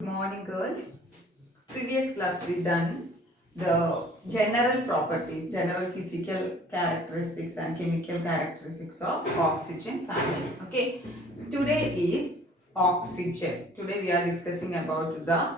Good morning, girls. Previous class we done the general properties, general physical characteristics and chemical characteristics of oxygen family. Okay. So today is oxygen. Today we are discussing about the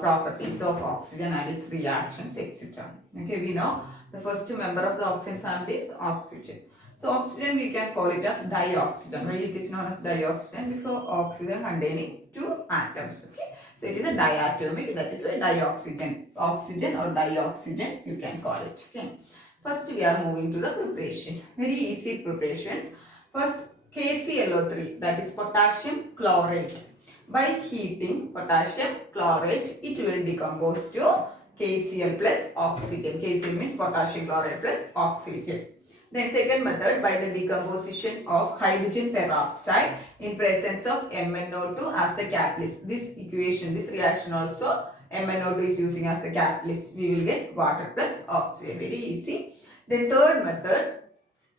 properties of oxygen and its reactions, etc. Okay. We know the first member of the oxygen family is oxygen. So oxygen we can call it as dioxygen. Why it is known as dioxygen? Because oxygen containing two atoms. Okay. So it is a diatomic, that is why dioxygen. Oxygen or dioxygen you can call it. Okay. First we are moving to the preparation. Very easy preparations. First KClO3, that is potassium chlorate. By heating potassium chlorate, it will decompose to KCl plus oxygen. KCl means potassium chlorate plus oxygen. Then second method, by the decomposition of hydrogen peroxide in presence of MnO2 as the catalyst. This equation, this reaction also MnO2 is using as the catalyst. We will get water plus oxygen. Very easy. Then third method,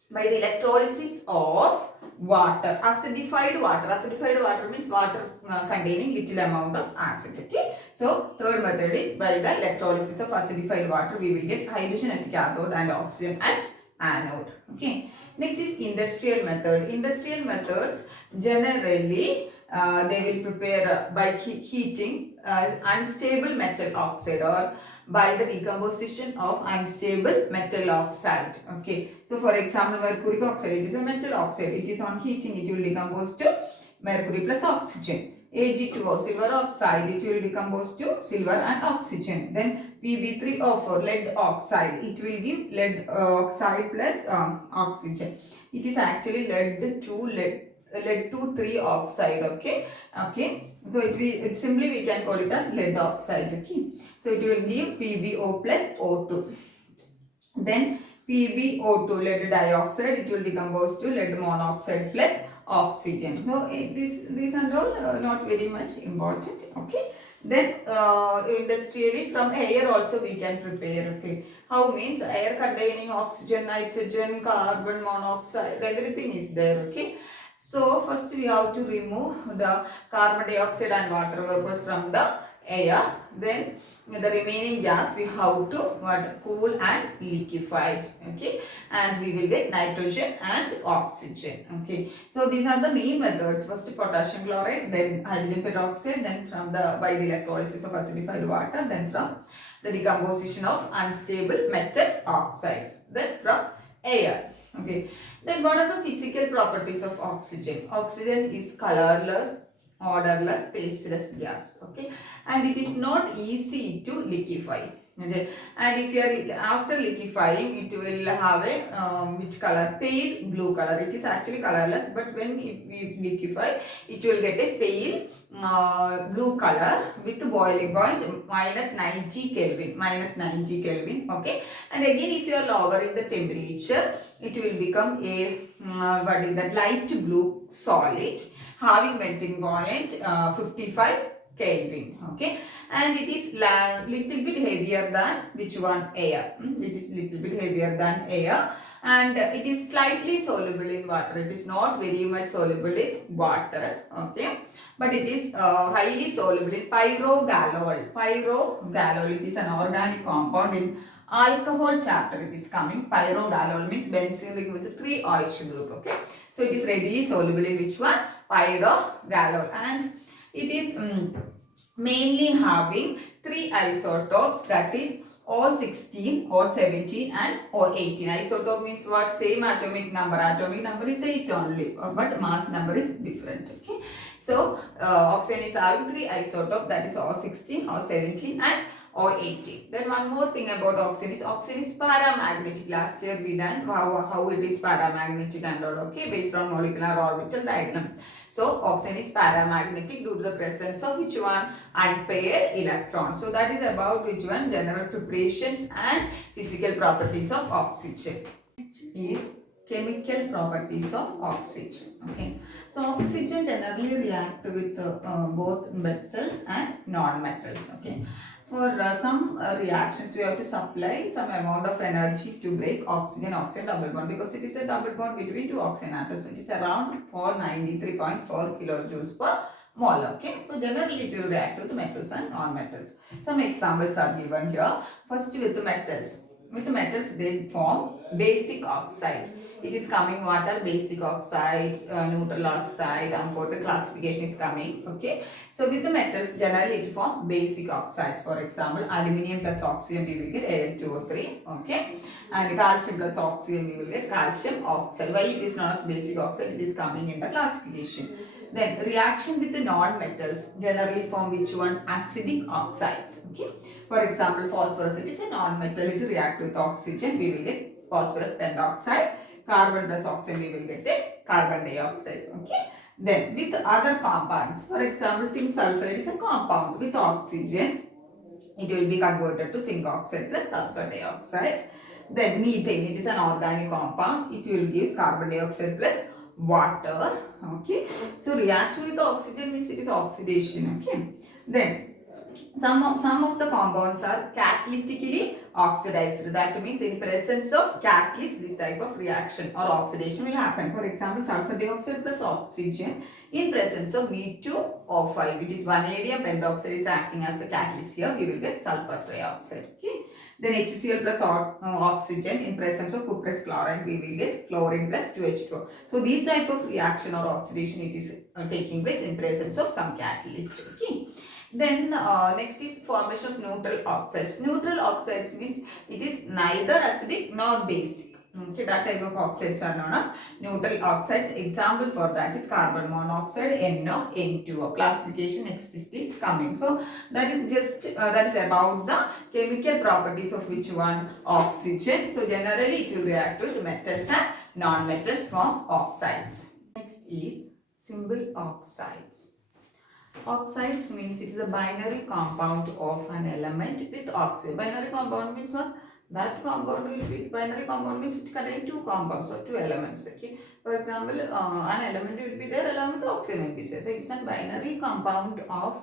by the electrolysis of water, acidified water. Acidified water means water containing little amount of acid. Okay. So third method is by the electrolysis of acidified water, we will get hydrogen at cathode and oxygen at anode. Okay. Next is industrial method. Industrial methods generally they will prepare by heating unstable metal oxide or by the decomposition of unstable metal oxide. Okay. So for example, mercuric oxide, it is a metal oxide. It is on heating, it will decompose to mercury plus oxygen. Ag2O, silver oxide, it will decompose to silver and oxygen. Then Pb3O4, lead oxide, it will give lead oxide plus oxygen. It is actually lead 2 3 oxide. Okay. Okay. So it simply we can call it as lead oxide. Okay. So it will give PbO plus O2. Then PbO2, lead dioxide, it will decompose to lead monoxide plus oxygen. So these are all not very much important. Okay. Then industrially from air also we can prepare. Okay. How means air containing oxygen, nitrogen, carbon monoxide, everything is there. Okay. So first we have to remove the carbon dioxide and water vapors from the air. Then the remaining gas we have to cool and liquefy it. Okay. And we will get nitrogen and oxygen. Okay. So these are the main methods. First potassium chloride, then hydrogen peroxide, then from the by the electrolysis of acidified water, then from the decomposition of unstable metal oxides, then from air. Okay. Then what are the physical properties of oxygen? Oxygen is colorless, odorless, tasteless gas. Okay. And it is not easy to liquefy. Okay. And if you are after liquefying, it will have a which color? Pale blue color. It is actually colorless, but when we liquefy, it will get a pale blue color with boiling point minus 90 Kelvin. Minus 90 Kelvin. Okay. And again, if you are lowering the temperature, it will become a what is that, light blue solid having melting point 55 Kelvin. Okay. And it is little bit heavier than which one? Air. It is little bit heavier than air. And it is slightly soluble in water. It is not very much soluble in water. Okay. But it is highly soluble in pyrogalol. Pyrogalol, it is an organic compound in alcohol chapter. It is coming. Pyrogalol means benzene ring with 3 OH group. Okay. So it is readily soluble in which one? Pyrogalol. And it is mainly having 3 isotopes, that is O16, O17 and O18. Isotope means what? Same atomic number. Atomic number is 8 only, but mass number is different. Okay. So oxygen is having 3 isotopes, that is O16, O17 and O18. Then one more thing about oxygen is paramagnetic. Last year we done how it is paramagnetic and all. Okay, based on molecular orbital diagram. So oxygen is paramagnetic due to the presence of which one? Unpaired electrons. So that is about which one? General preparations and physical properties of oxygen. Next is chemical properties of oxygen. Okay. So oxygen generally react with both metals and non-metals. Okay. For some reactions, we have to supply some amount of energy to break oxygen-oxygen double bond, because it is a double bond between two oxygen atoms. It is around 493.4 kilojoules per molar. Okay, so generally it will react with metals and non-metals. Some examples are given here. First, with the metals. With the metals, they form basic oxide. It is coming water, basic oxide, neutral oxide, and for the classification is coming. Okay, so with the metals, generally it form basic oxides. For example, aluminium plus oxygen, we will get Al2O3. Okay, and calcium plus oxygen, we will get calcium oxide. Why it is known as basic oxide? It is coming in the classification. Then reaction with the non-metals generally form which one? Acidic oxides. Okay. For example, phosphorus, it is a non-metal. It react with oxygen. We will get phosphorus pentoxide. Carbon plus oxygen, we will get a carbon dioxide. Okay. Then with other compounds, for example, zinc sulfide is a compound with oxygen. It will be converted to zinc oxide plus sulfur dioxide. Then methane, it is an organic compound. It will give carbon dioxide plus water. Okay. So reaction with oxygen means it is oxidation. Okay. Then some of the compounds are catalytically oxidized. That means in presence of catalyst, this type of reaction or oxidation will happen. For example, sulfur dioxide plus oxygen in presence of V2O5. It is vanadium pentoxide is acting as the catalyst here. We will get sulfur trioxide. Okay. Then HCl plus oxygen in presence of cuprous chloride, we will get chlorine plus 2H2O. So these type of reaction or oxidation, it is taking place in presence of some catalyst. Okay. Then next is formation of neutral oxides. Neutral oxides means it is neither acidic nor basic. Okay, that type of oxides are known as neutral oxides. Example for that is carbon monoxide, NO, N2O. Classification next is coming. So that is just that is about the chemical properties of which one? Oxygen. So generally it will react with metals and non-metals form oxides. Next is simple oxides. Oxides means it is a binary compound of an element with oxide. Binary compound means what? That compound will be, binary compound means it contains two compounds or two elements. Okay. For example, an element will be there along with oxygen will be there. So it is a binary compound of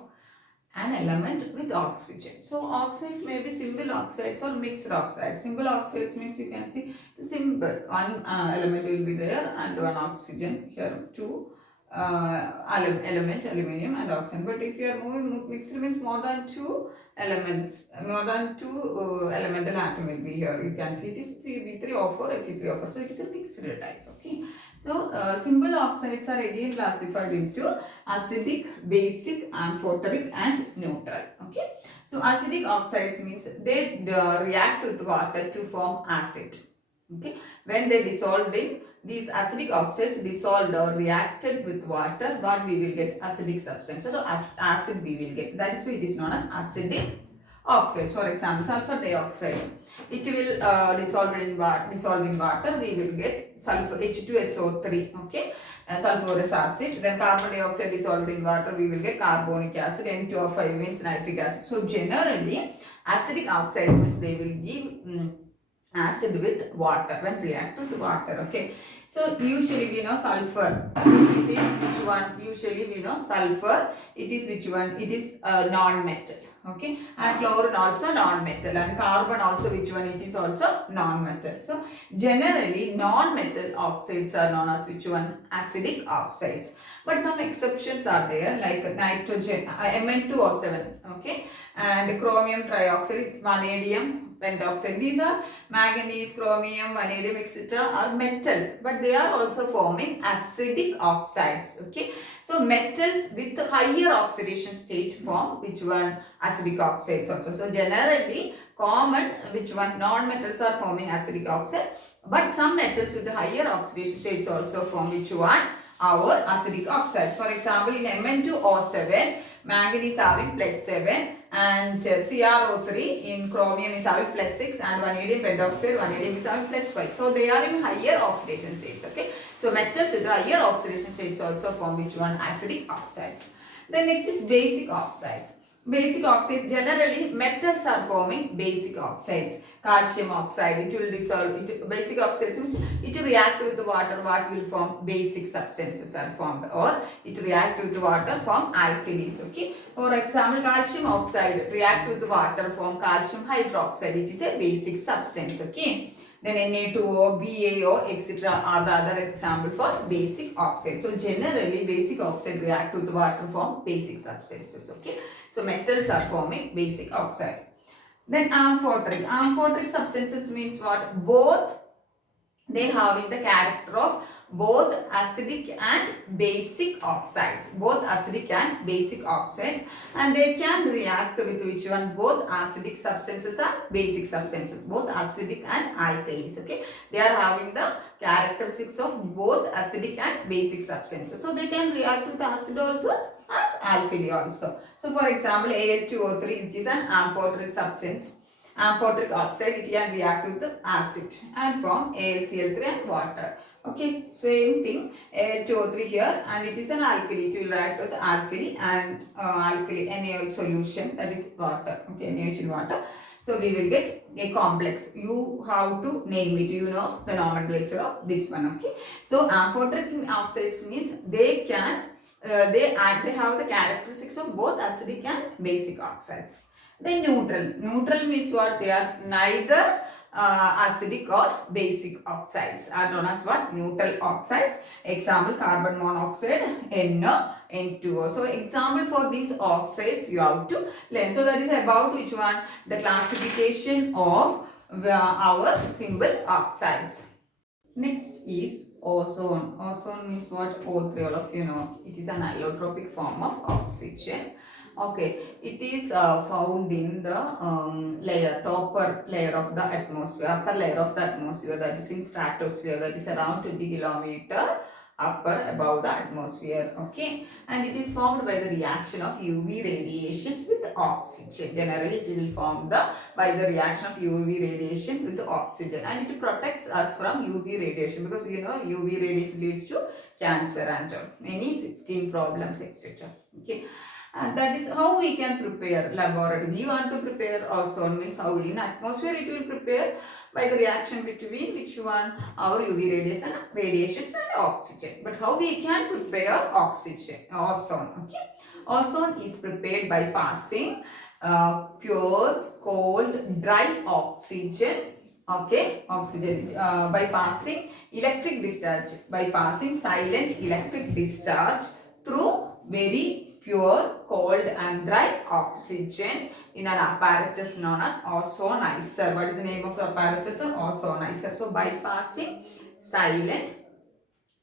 an element with oxygen. So oxides may be simple oxides or mixed oxides. Simple oxides means you can see the simple one element will be there and one oxygen here, two element, aluminium and oxygen. But if you are moving mixed means more than two elements, more than two elemental atom will be here. You can see it is P3O4, Fe3O4. So it is a mixed type. Okay. So simple oxides are again classified into acidic, basic, amphoteric and neutral. Okay. So acidic oxides means they react with water to form acid. Okay. When they dissolved in these acidic oxides dissolved or reacted with water, what we will get? Acidic substance. So acid we will get. That is why it is known as acidic oxides. For example, sulfur dioxide. It will dissolve in water. We will get sulfur H2SO3. Okay. Sulfurous acid. Then carbon dioxide dissolved in water. We will get carbonic acid. N2O5 means nitric acid. So generally, acidic oxides means they will give acid with water when react with water. Okay. So usually we know sulfur. It is which one? Usually we know sulfur. It is which one? It is non-metal. Okay. And chlorine also non-metal. And carbon also which one? It is also non-metal. So generally non-metal oxides are known as which one? Acidic oxides. But some exceptions are there like nitrogen, Mn2O7. Okay. And chromium trioxide, vanadium pentoxide. These are manganese, chromium, vanadium, etc. are metals, but they are also forming acidic oxides. Okay. So metals with higher oxidation state form which one? Acidic oxides also. So generally common which one? Non-metals are forming acidic oxide, but some metals with higher oxidation states also form which one? Our acidic oxides. For example, in Mn2O7, manganese having plus 7 and CrO3 in chromium is having plus 6 and vanadium pentoxide, vanadium is having plus 5. So they are in higher oxidation states. Okay. So metals with higher oxidation states also form which one? Acidic oxides. Then next is basic oxides. Basic oxides, generally metals are forming basic oxides. Calcium oxide, it will dissolve into basic oxides means it will react with the water, what will form? Basic substances are formed, or it react with the water, form alkalis. Okay. For example, calcium oxide react with the water, form calcium hydroxide. It is a basic substance. Okay. then Na2O, BaO, etc. are the other example for basic oxide. So generally basic oxide react with water form basic substances. Okay, so metals are forming basic oxide. Then amphoteric. Amphoteric substances means what? Both they having the character of both acidic and basic oxides. Both acidic and basic oxides, and they can react with which one? Both acidic substances are basic substances. Both acidic and alkalis. Okay, they are having the characteristics of both acidic and basic substances. So they can react with acid also and alkali also. So for example, Al2O3, which is an amphoteric substance. Amphoteric oxide, it can react with the acid and form AlCl3 and water. Okay, same thing, Al2O3 here, and it is an alkali. It will react with alkali and alkali NaOH solution, that is water. Okay, NaOH in water. So we will get a complex. You have to name it. You know the nomenclature of this one. Okay. So amphoteric oxides means they can they have the characteristics of both acidic and basic oxides. Then neutral. Neutral means what? They are neither acidic or basic oxides are known as what? Neutral oxides. Example, carbon monoxide, NO, N2O. So example for these oxides you have to learn. So that is about which one? The classification of our simple oxides. Next is ozone. Ozone means what? O3, all of you know. It is an allotropic form of oxygen. Okay, it is found in the topper layer of the atmosphere, upper layer of the atmosphere, that is in stratosphere, that is around 20 kilometer upper above the atmosphere. Okay, and it is formed by the reaction of UV radiations with oxygen. Generally, it will form by the reaction of UV radiation with oxygen, and it protects us from UV radiation, because you know UV radiation leads to cancer and many skin problems, etc. Okay. And that is how we can prepare laboratory. We want to prepare ozone means how in atmosphere it will prepare by the reaction between which one? Our UV radiations and oxygen. But how we can prepare ozone? Okay, ozone is prepared by passing pure, cold, dry oxygen. Okay, oxygen by passing electric discharge, by passing silent electric discharge through very pure, cold and dry oxygen in an apparatus known as ozonizer. What is the name of the apparatus? Ozonizer. So bypassing silent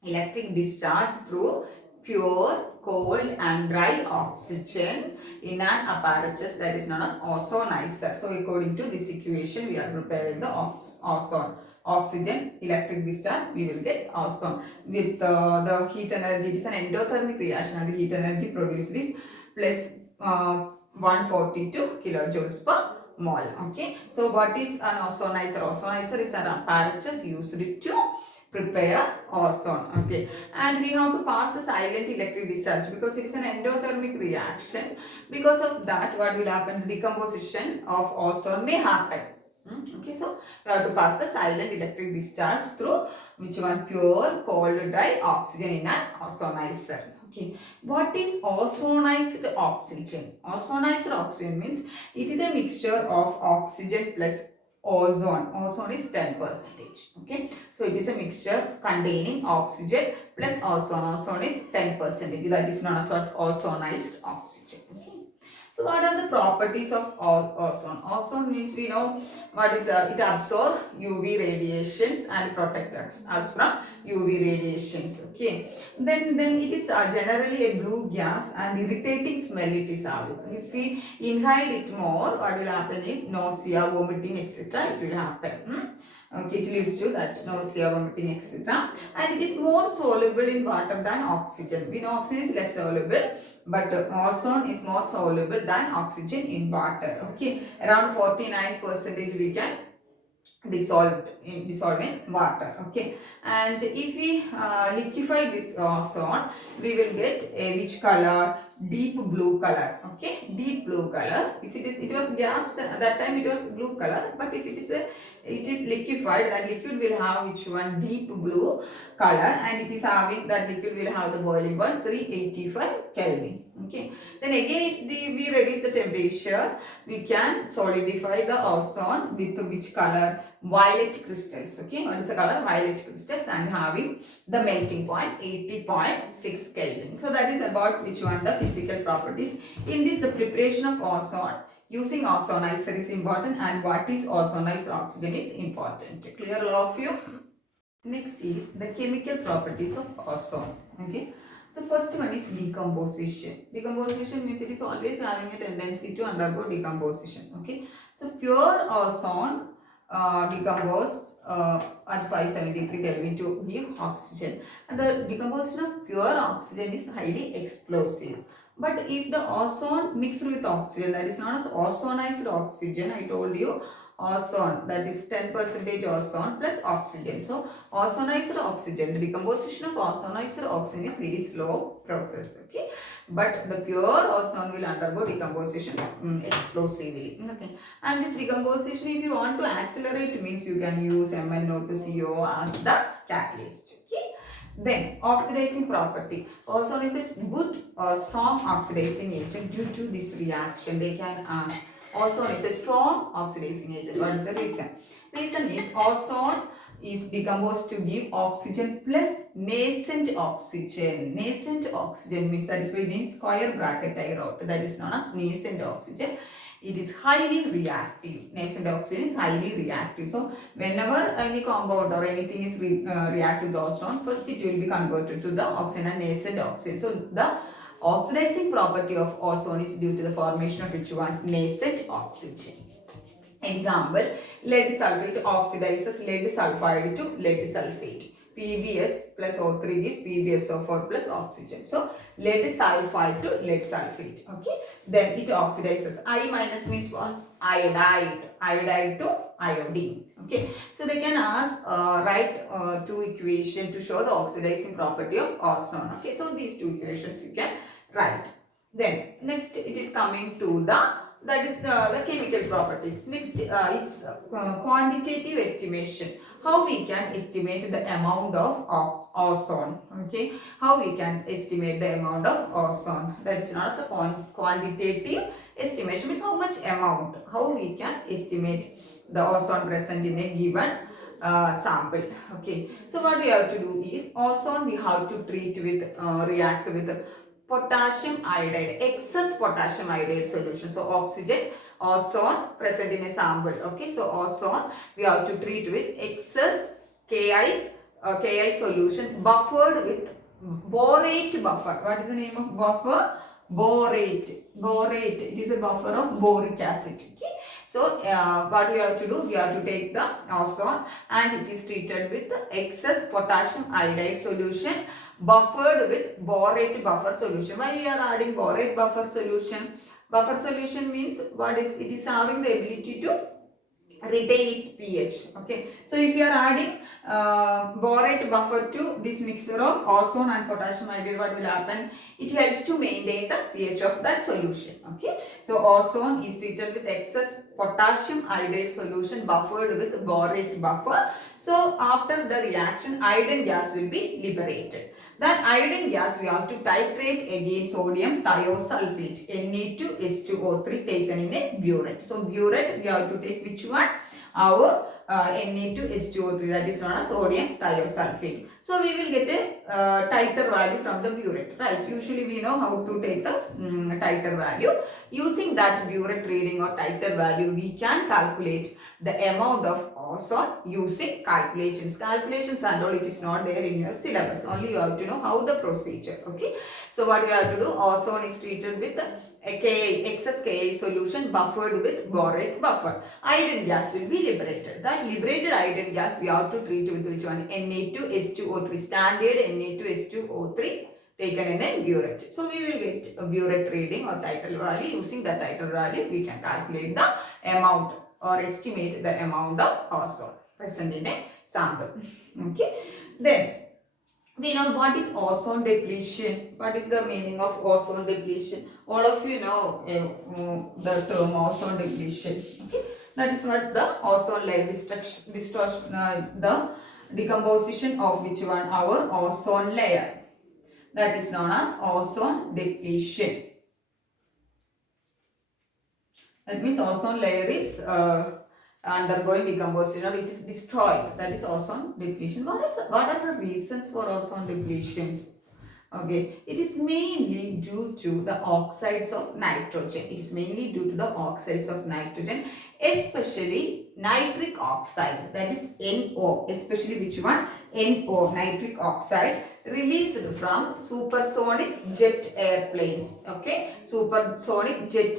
electric discharge through pure, cold and dry oxygen in an apparatus that is known as ozonizer. So according to this equation, we are preparing the ozone. Oxygen, electric discharge, we will get ozone. With the heat energy, it is an endothermic reaction, and the heat energy produced is plus 142 kilojoules per mole. Okay, so what is an ozonizer? Ozonizer is an apparatus used to prepare ozone. Okay, and we have to pass the silent electric discharge because it is an endothermic reaction. Because of that, what will happen? The decomposition of ozone may happen. Okay, so we have to pass the silent electric discharge through which one? Pure, cold, dry oxygen in an ozonizer. Okay, what is ozonized oxygen? Ozonized oxygen means it is a mixture of oxygen plus ozone. Ozone is 10%. Okay, so it is a mixture containing oxygen plus ozone. Ozone is 10%. That is known as what? Ozonized oxygen. Okay. So what are the properties of ozone? Ozone means we know what is it absorbs UV radiations and protects us from UV radiations. Okay. Then it is generally a blue gas and irritating smell it is having. If we inhale it more, what will happen is nausea, vomiting, etc. It will happen. Okay, it leads to that nausea, vomiting, etc. And it is more soluble in water than oxygen. We know oxygen is less soluble, but ozone is more soluble than oxygen in water. Okay, around 49% we can dissolve in water. Okay, and if we liquefy this ozone, we will get a which color? Deep blue color. Okay, deep blue color. If it was gas at that time, it was blue color, but if it is liquefied, that liquid will have which one? Deep blue color, and it is having that liquid will have the boiling point 385 Kelvin. Okay. Then again, if we reduce the temperature, we can solidify the ozone with which color? Violet crystals. Okay. What is the color? Violet crystals, and having the melting point 80.6 Kelvin. So that is about which one? The physical properties. In this, the preparation of ozone using ozonizer is important, and what is ozonized oxygen is important. Clear, all of you? Next is the chemical properties of ozone. Okay. So first one is decomposition. Decomposition means it is always having a tendency to undergo decomposition. Okay. So pure ozone decompose at 573 Kelvin to give oxygen. And the decomposition of pure oxygen is highly explosive. But if the ozone mixed with oxygen, that is known as ozonized oxygen, I told you, ozone, that is 10% ozone plus oxygen. So ozonized oxygen, the decomposition of ozonized oxygen is very slow process. Okay, but the pure ozone will undergo decomposition explosively. Okay, and this decomposition, if you want to accelerate, means you can use MnO2CO as the catalyst. Okay. Then oxidizing property. Ozone is a good strong oxidizing agent. Due to this reaction, they can ask, ozone is a strong oxidizing agent. What is the reason? Reason is ozone is decomposed to give oxygen plus nascent oxygen. Nascent oxygen means, that is within square bracket I wrote, that is known as nascent oxygen. It is highly reactive. Nascent oxygen is highly reactive. So whenever any compound or anything is react with ozone, first it will be converted to the oxygen and nascent oxygen. So the oxidizing property of ozone is due to the formation of which one? Nascent oxygen. Example, lead sulfate oxidizes lead sulfide to lead sulfate. PbS plus O3 gives PbSO4 plus oxygen. So lead sulfide to lead sulfate. Okay. Then it oxidizes. I minus means was iodide. Iodide to iodine. Okay. So they can ask write two equations to show the oxidizing property of ozone. Okay. So these two equations you can write. Then next it is coming to that is the chemical properties. Next it's quantitative estimation. How we can estimate the amount of ozone. Okay, how we can estimate the amount of ozone. That is not a quantitative estimation. Means how much amount. How we can estimate the ozone present in a given sample. Okay, so what we have to do is ozone we have to treat with react with potassium iodide, excess potassium iodide solution. So oxygen, ozone present in a sample. Okay, so ozone we have to treat with excess Ki solution buffered with borate buffer. What is the name of buffer? Borate. Borate. It is a buffer of boric acid. Okay. So what we have to do? We have to take the ozone and it is treated with excess potassium iodide solution buffered with borate buffer solution. Why we are adding borate buffer solution? Buffer solution means what is? It is having the ability to retain its pH. Okay. So if you are adding borate buffer to this mixture of ozone and potassium iodide, what will happen? It helps to maintain the pH of that solution. Okay. So ozone is treated with excess potassium iodide solution buffered with borate buffer. So after the reaction, iodine gas will be liberated. That iodine gas we have to titrate again sodium thiosulfate Na2H2O3 taken in a burette. So burette we have to take which one? Our Na2H2O3, that is known as sodium thiosulfate. So we will get a titer value from the burette, right? Usually we know how to take the titer value. Using that burette reading or titer value, we can calculate the amount of ozone using calculations. Calculations and all, it is not there in your syllabus. Only you have to know how the procedure. Okay. So what you have to do? Ozone is treated with a excess Ki solution buffered with borate buffer. Iodine gas will be liberated. That liberated iodine gas we have to treat with which one? Na2H2O3, standard Na2H2O3 taken in a burette. So we will get a burette reading or titer value. Using the titer value, we can calculate the amount or estimate the amount of ozone present in a sample. Okay. Then we know what is ozone depletion. What is the meaning of ozone depletion? All of you know the term ozone depletion. Okay. That is what the ozone layer destruction, the decomposition of which one? Our ozone layer. that is known as ozone depletion. That means ozone layer is undergoing decomposition or it is destroyed. That is ozone depletion. What are the reasons for ozone depletions? Okay, it is mainly due to the oxides of nitrogen. It is mainly due to the oxides of nitrogen, especially nitric oxide, that is NO, especially which one? NO, nitric oxide, released from supersonic jet airplanes. Okay, supersonic jet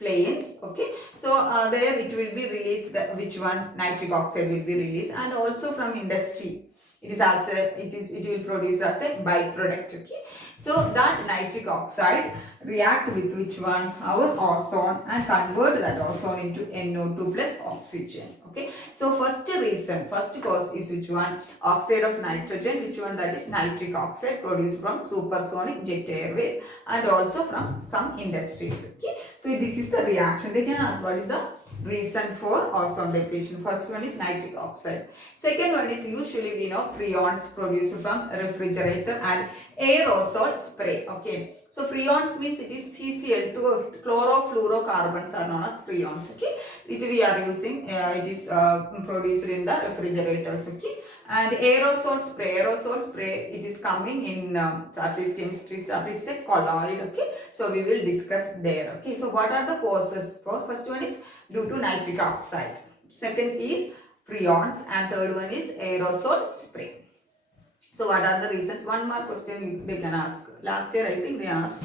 planes. Okay, so there it will be released, which one? Nitric oxide will be released, and also from industry. It will produce as a byproduct. Okay, so that nitric oxide react with which one? Our ozone, and convert that ozone into NO2 plus oxygen. Okay, so first cause is which one? Oxide of nitrogen, which one? That is nitric oxide produced from supersonic jet airways and also from some industries. Okay, so this is the reaction. They can ask what is the reason for ozone depletion. First one is nitric oxide. Second one is usually we know freons produced from refrigerator and aerosol spray. Okay, so freons means it is CCl2, chlorofluorocarbons are known as freons. Okay, it we are using, it is produced in the refrigerators. Okay, and aerosol spray, it is coming in surface chemistry, it is a colloid. Okay, so we will discuss there. Okay, so what are the causes for? First one is due to nitric oxide, second is freons, and third one is aerosol spray. So what are the reasons? One more question they can ask. Last year I think they asked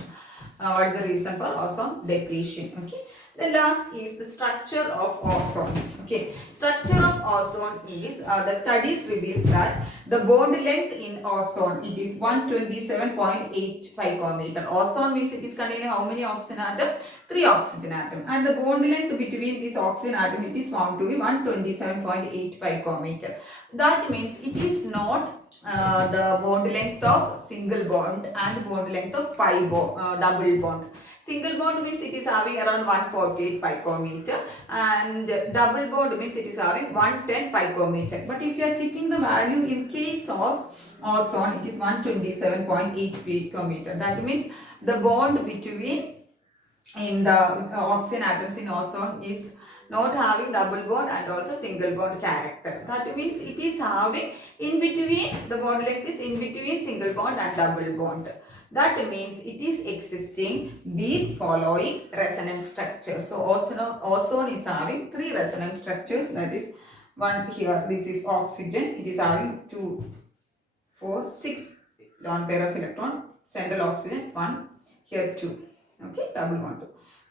what is the reason for ozone depletion. Okay, the last is the structure of ozone. Okay, structure of ozone is the studies reveals that the bond length in ozone, it is 127.8 picometer. Ozone means it is containing how many oxygen atom? 3 oxygen atom, and the bond length between this oxygen atom, it is found to be 127.8 picometer. That means it is not the bond length of single bond and bond length of double bond. Single bond means it is having around 148 picometer, and double bond means it is having 110 picometer. But if you are checking the value in case of ozone, it is 127.8 picometer. That means the bond between in the oxygen atoms in ozone is not having double bond and also single bond character. That means it is having in between, the bond length is in between single bond and double bond. That means it is existing these following resonance structures. So ozone is having 3 resonance structures. That is one here, this is oxygen, it is having 2, 4, 6 lone pair of electron, central oxygen 1, here 2. Okay, double bond.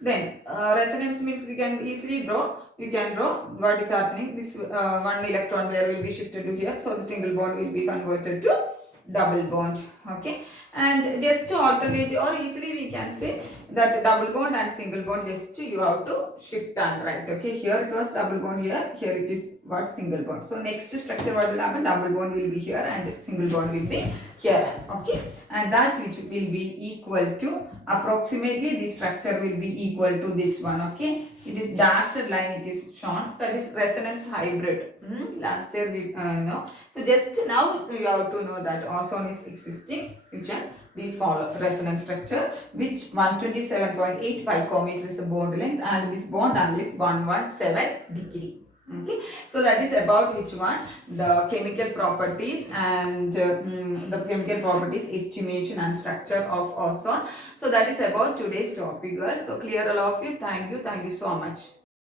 Then resonance means we can easily draw. You can draw what is happening. This one electron pair will be shifted to here, so the single bond will be converted to double bond. Okay, and just to alternate, or easily we can say that double bond and single bond, just you have to shift and write. Okay, here it was double bond, here it is what? Single bond. So next structure what will happen? Double bond will be here and single bond will be here. Okay, and that which will be equal to approximately, the structure will be equal to this one. Okay, it is dashed line, it is shown, that is resonance hybrid. Last year we know. So just now you have to know that ozone is existing, which are these follow resonance structure, which 127.8 picometer is the bond length, and this bond angle is 117 degree. Okay, so that is about which one? The chemical properties and the chemical properties, estimation and structure of ozone. So that is about today's topic, girls. So clear all of you. Thank you so much.